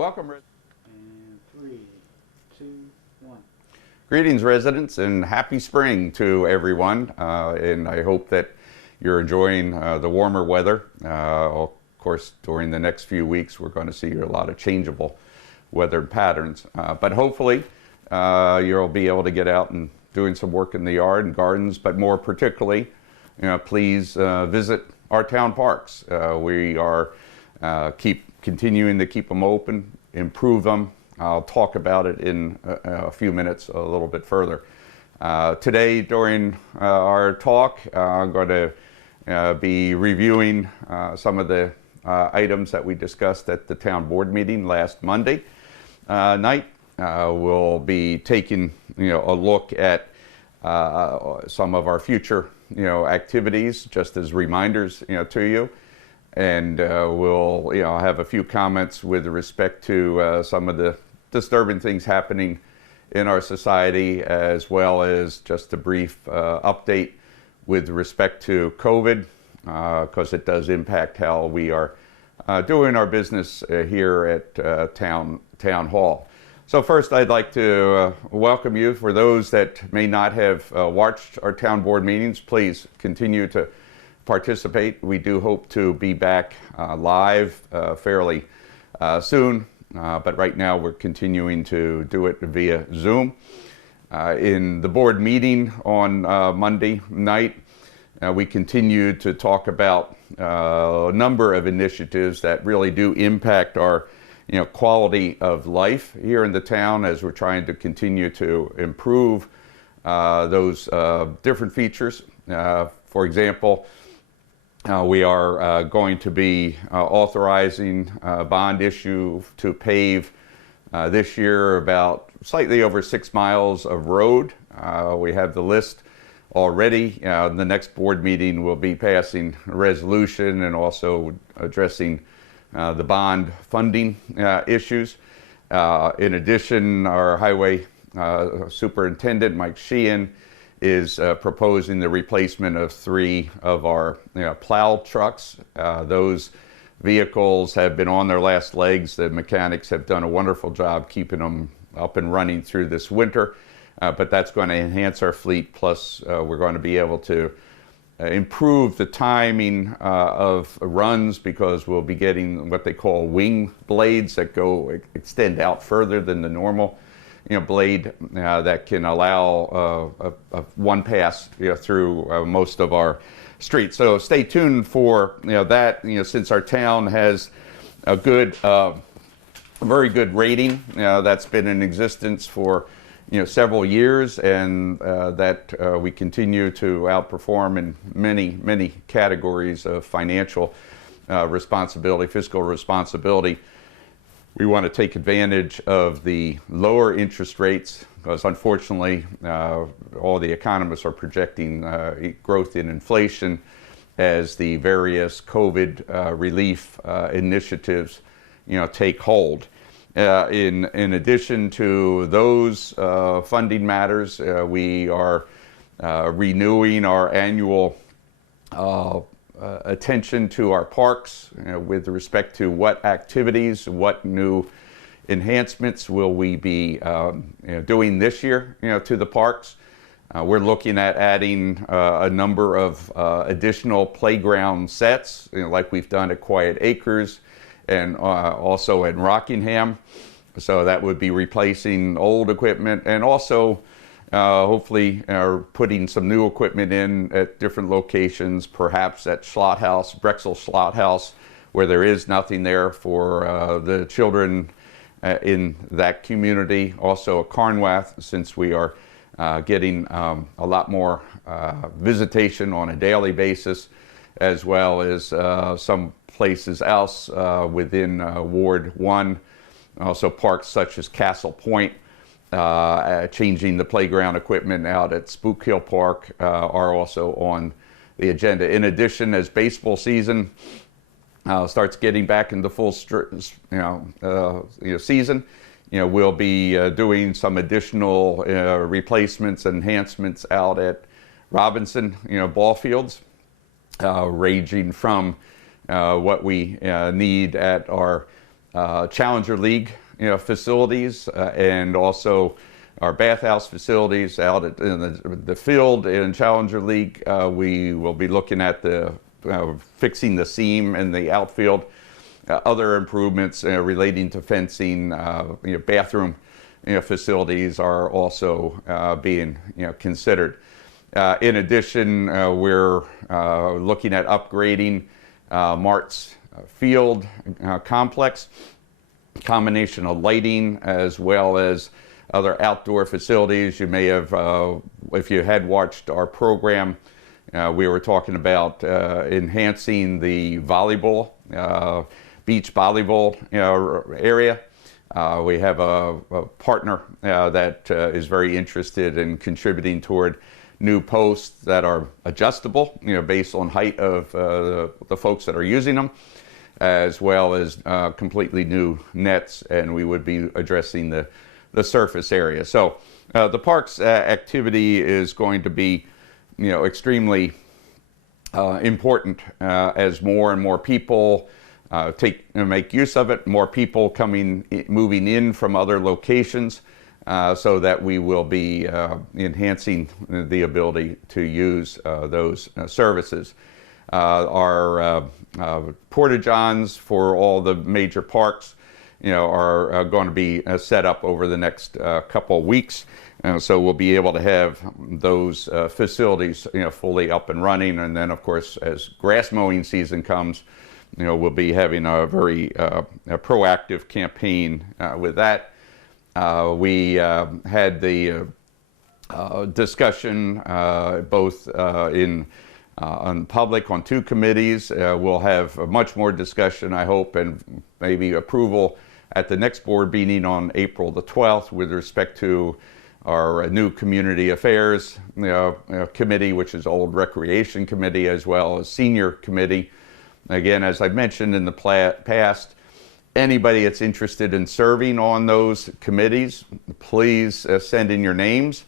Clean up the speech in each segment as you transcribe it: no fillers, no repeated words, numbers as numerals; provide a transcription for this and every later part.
Welcome. And 3, 2, 1. Greetings, residents, and happy spring to everyone. And I hope that you're enjoying the warmer weather. Of course, during the next few weeks, we're going to see a lot of changeable weather patterns. But hopefully, you'll be able to get out and doing some work in the yard and gardens. But more particularly, please visit our town parks. We are continuing to keep them open, improve them. I'll talk about it in a few minutes a little bit further. Today during our talk, I'm going to be reviewing some of the items that we discussed at the town board meeting last Monday night. We'll be taking a look at some of our future activities, just as reminders to you. And we'll have a few comments with respect to some of the disturbing things happening in our society, as well as just a brief update with respect to COVID, because it does impact how we are doing our business here at Town Hall. So first, I'd like to welcome you. For those that may not have watched our town board meetings, please continue to participate. We do hope to be back live fairly soon, but right now we're continuing to do it via Zoom. In the board meeting on Monday night, we continued to talk about a number of initiatives that really do impact our quality of life here in the town, as we're trying to continue to improve those different features. For example, we are going to be authorizing a bond issue to pave this year about slightly over 6 miles of road. We have the list already. The next board meeting will be passing a resolution and also addressing the bond funding issues. In addition, our highway superintendent, Mike Sheehan, is proposing the replacement of 3 of our plow trucks. Those vehicles have been on their last legs. The mechanics have done a wonderful job keeping them up and running through this winter, but that's going to enhance our fleet. Plus, we're going to be able to improve the timing of runs, because we'll be getting what they call wing blades that extend out further than the normal blade, that can allow one pass through most of our streets. So stay tuned for that. Since our town has a very good rating that's been in existence for several years, and that we continue to outperform in many categories of financial responsibility, fiscal responsibility. We want to take advantage of the lower interest rates, because unfortunately all the economists are projecting growth in inflation as the various COVID relief initiatives take hold. In addition to those funding matters, we are renewing our annual attention to our parks with respect to what activities, what new enhancements will we be doing this year to the parks. We're looking at adding a number of additional playground sets, like we've done at Quiet Acres and also in Rockingham. So that would be replacing old equipment, and also hopefully putting some new equipment in at different locations, perhaps at Brexel Slot House, where there is nothing there for the children in that community. Also at Carnwath, since we are getting a lot more visitation on a daily basis, as well as some places else within Ward 1. Also parks such as Castle Point, changing the playground equipment out at Spook Hill Park are also on the agenda. In addition, as baseball season starts getting back into full season, we'll be doing some additional replacements, enhancements out at Robinson, ball fields, ranging from what we need at our Challenger League facilities, and also our bathhouse facilities out in the field in Challenger League. We will be looking at the fixing the seam in the outfield, other improvements relating to fencing, bathroom facilities are also being considered. In addition, we're looking at upgrading Mart's field complex, combination of lighting as well as other outdoor facilities. You may have, if you had watched our program, we were talking about enhancing the volleyball, beach volleyball area. We have a partner that is very interested in contributing toward new posts that are adjustable, based on height of the folks that are using them, as well as completely new nets, and we would be addressing the surface area. So the park's activity is going to be, extremely important as more and more people make use of it, more people moving in from other locations, so that we will be enhancing the ability to use those services. Our porta-johns for all the major parks, are going to be set up over the next couple of weeks. So we'll be able to have those facilities, fully up and running. And then, of course, as grass mowing season comes, we'll be having a very proactive campaign with that. We had the discussion both on public on 2 committees. We'll have much more discussion, I hope, and maybe approval at the next board meeting on April the 12th with respect to our new community affairs committee, which is old recreation committee, as well as senior committee. Again, as I've mentioned in the past, anybody that's interested in serving on those committees, please send in your names.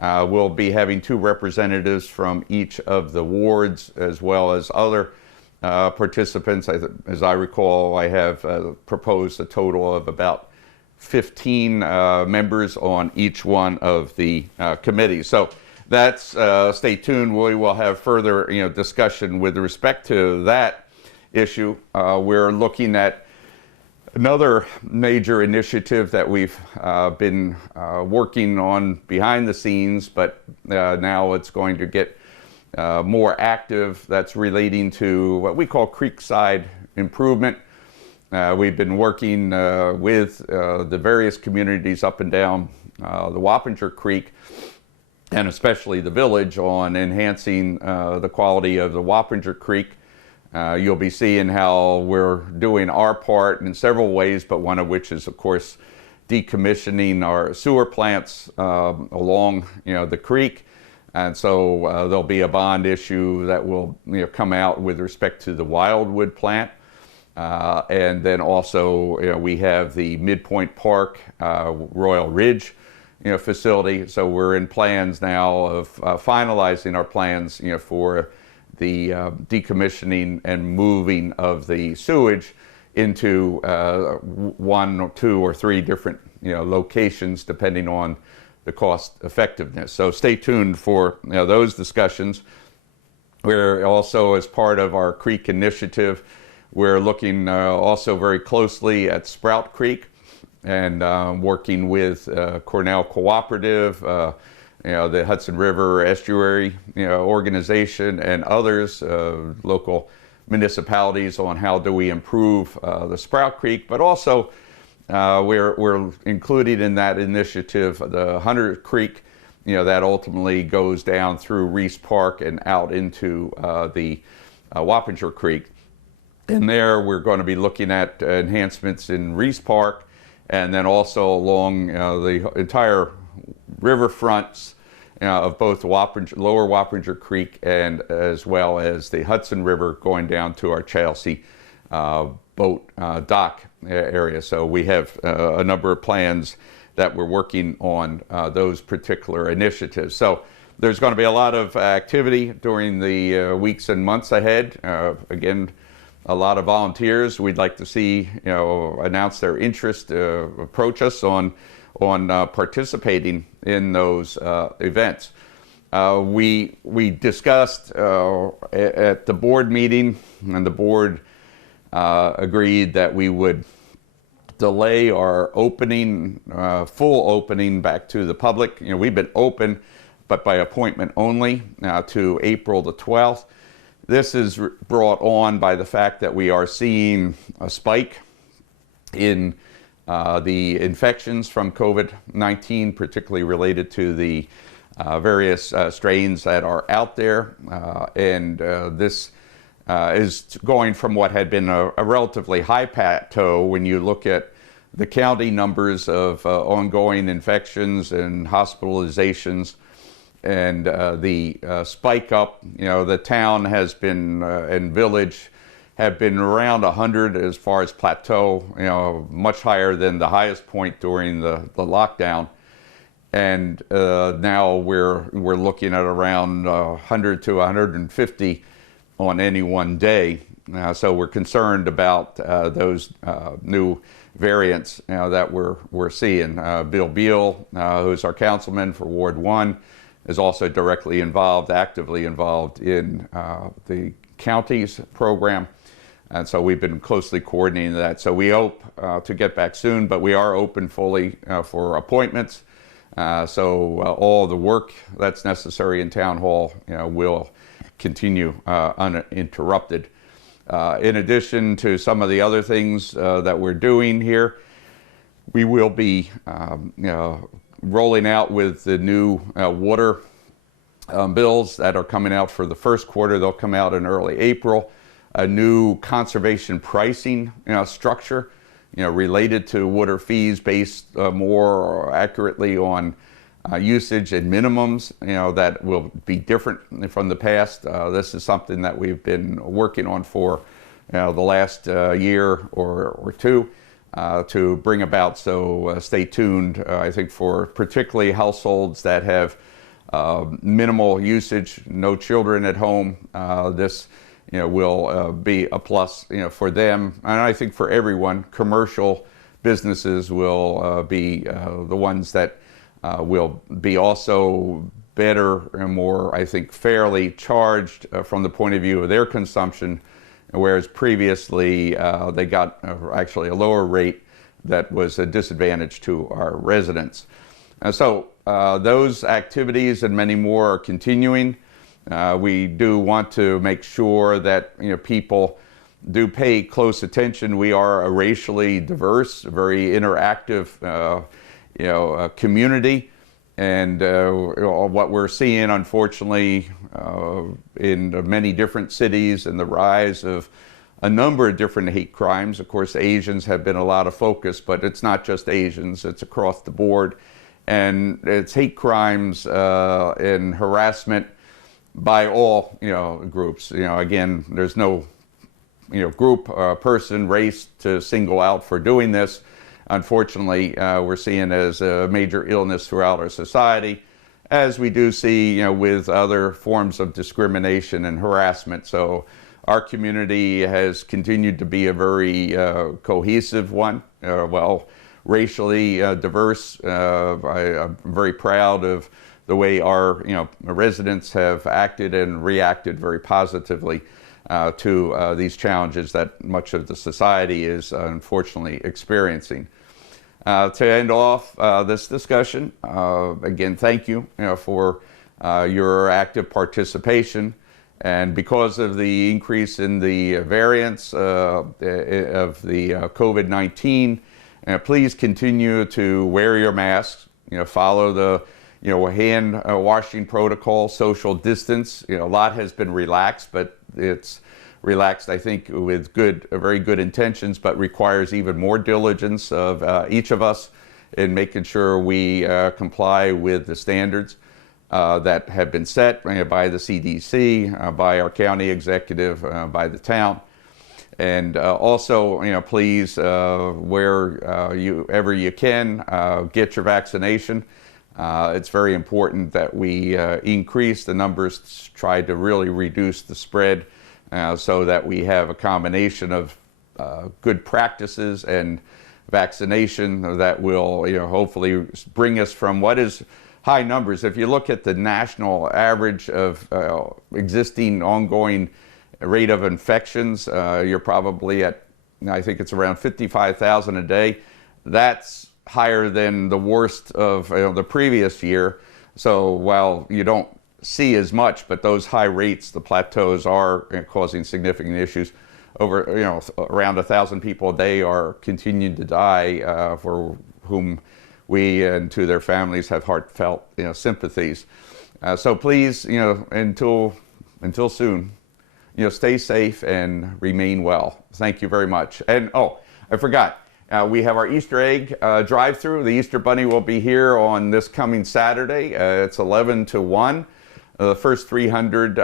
We'll be having 2 representatives from each of the wards, as well as other participants. As I recall, I have proposed a total of about 15 members on each one of the committees. So that's, stay tuned. We will have further discussion with respect to that issue. We're looking at another major initiative that we've been working on behind the scenes, but now it's going to get more active. That's relating to what we call creekside improvement. We've been working with the various communities up and down the Wappinger Creek, and especially the village, on enhancing the quality of the Wappinger Creek. You'll be seeing how we're doing our part in several ways, but one of which is, of course, decommissioning our sewer plants along the creek. And so there'll be a bond issue that will come out with respect to the Wildwood plant. And then also we have the Midpoint Park Royal Ridge facility. So we're in plans now of finalizing our plans for the decommissioning and moving of the sewage into 1 or 2 or 3 different locations, depending on the cost effectiveness. So stay tuned for those discussions. We're also, as part of our creek initiative, we're looking also very closely at Sprout Creek and working with Cornell Cooperative, the Hudson River Estuary organization, and others, local municipalities, on how do we improve the Sprout Creek. But also we're including in that initiative the Hunter Creek, that ultimately goes down through Reese Park and out into the Wappinger Creek. And there we're going to be looking at enhancements in Reese Park, and then also along the entire riverfronts of both Lower Wappinger Creek, and as well as the Hudson River going down to our Chelsea boat dock area. So we have a number of plans that we're working on those particular initiatives. So there's going to be a lot of activity during the weeks and months ahead. Again, a lot of volunteers we'd like to see, announce their interest, approach us on participating in those events. We discussed at the board meeting, and the board agreed that we would delay our opening, full opening back to the public. We've been open, but by appointment only, to April the 12th. This is brought on by the fact that we are seeing a spike in the infections from COVID-19, particularly related to the various strains that are out there. And this is going from what had been a relatively high plateau when you look at the county numbers of ongoing infections and hospitalizations, and the spike up. The town has been and village have been around 100 as far as plateau, much higher than the highest point during the lockdown. And now we're looking at around 100 to 150 on any one day. So we're concerned about those new variants that we're seeing. Bill Beal, who's our councilman for Ward 1, is also directly involved, actively involved in the county's program. And so we've been closely coordinating that. So we hope to get back soon, but we are open fully for appointments. So all the work that's necessary in Town Hall will continue uninterrupted. In addition to some of the other things that we're doing here, we will be rolling out with the new water bills that are coming out for the first quarter. They'll come out in early April. A new conservation pricing structure related to water fees, based more accurately on usage and minimums, that will be different from the past. This is something that we've been working on for the last year or two to bring about. So stay tuned. I think for particularly households that have minimal usage, no children at home, this will be a plus, for them. And I think for everyone, commercial businesses will be the ones that will be also better and more, I think, fairly charged from the point of view of their consumption, whereas previously they got actually a lower rate that was a disadvantage to our residents. So those activities and many more are continuing. We do want to make sure that people do pay close attention. We are a racially diverse, very interactive community, and what we're seeing, unfortunately, in many different cities, and the rise of a number of different hate crimes. Of course, Asians have been a lot of focus, but it's not just Asians, it's across the board. And it's hate crimes and harassment by all groups. Again, there's no group, person, race to single out for doing this. Unfortunately, we're seeing as a major illness throughout our society, as we do see with other forms of discrimination and harassment. So our community has continued to be a very cohesive one, racially diverse. I'm very proud of the way our residents have acted and reacted very positively to these challenges that much of the society is unfortunately experiencing. To end off this discussion, again, thank you, for your active participation. And because of the increase in the variants of the COVID-19, please continue to wear your masks, follow the hand washing protocol, social distance. A lot has been relaxed, but it's relaxed, I think, with very good intentions, but requires even more diligence of each of us in making sure we comply with the standards that have been set by the CDC, by our county executive, by the town. And also, please, wherever you can, get your vaccination. It's very important that we increase the numbers to try to really reduce the spread so that we have a combination of good practices and vaccination that will, hopefully bring us from what is high numbers. If you look at the national average of existing ongoing rate of infections, you're probably at, I think it's around 55,000 a day. That's higher than the worst of the previous year. So while you don't see as much, but those high rates, the plateaus are causing significant issues. Over, around 1,000 people a day are continuing to die, for whom we and to their families have heartfelt, sympathies. So please, until soon, stay safe and remain well. Thank you very much. And I forgot. We have our Easter egg drive-through. The Easter Bunny will be here on this coming Saturday. It's 11 to 1. The first 300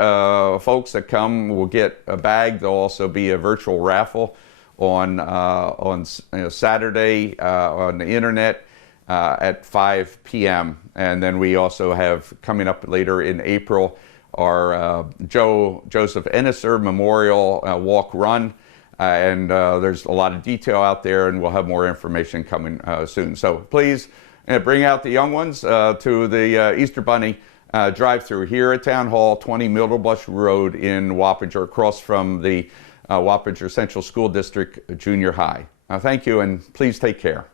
folks that come will get a bag. There'll also be a virtual raffle on Saturday on the internet at 5 p.m. And then we also have coming up later in April our Joseph Ennisser Memorial Walk Run. And there's a lot of detail out there, and we'll have more information coming soon. So please bring out the young ones to the Easter Bunny drive-through here at Town Hall, 20 Middlebush Road in Wappinger, across from the Wappinger Central School District Junior High. Thank you, and please take care.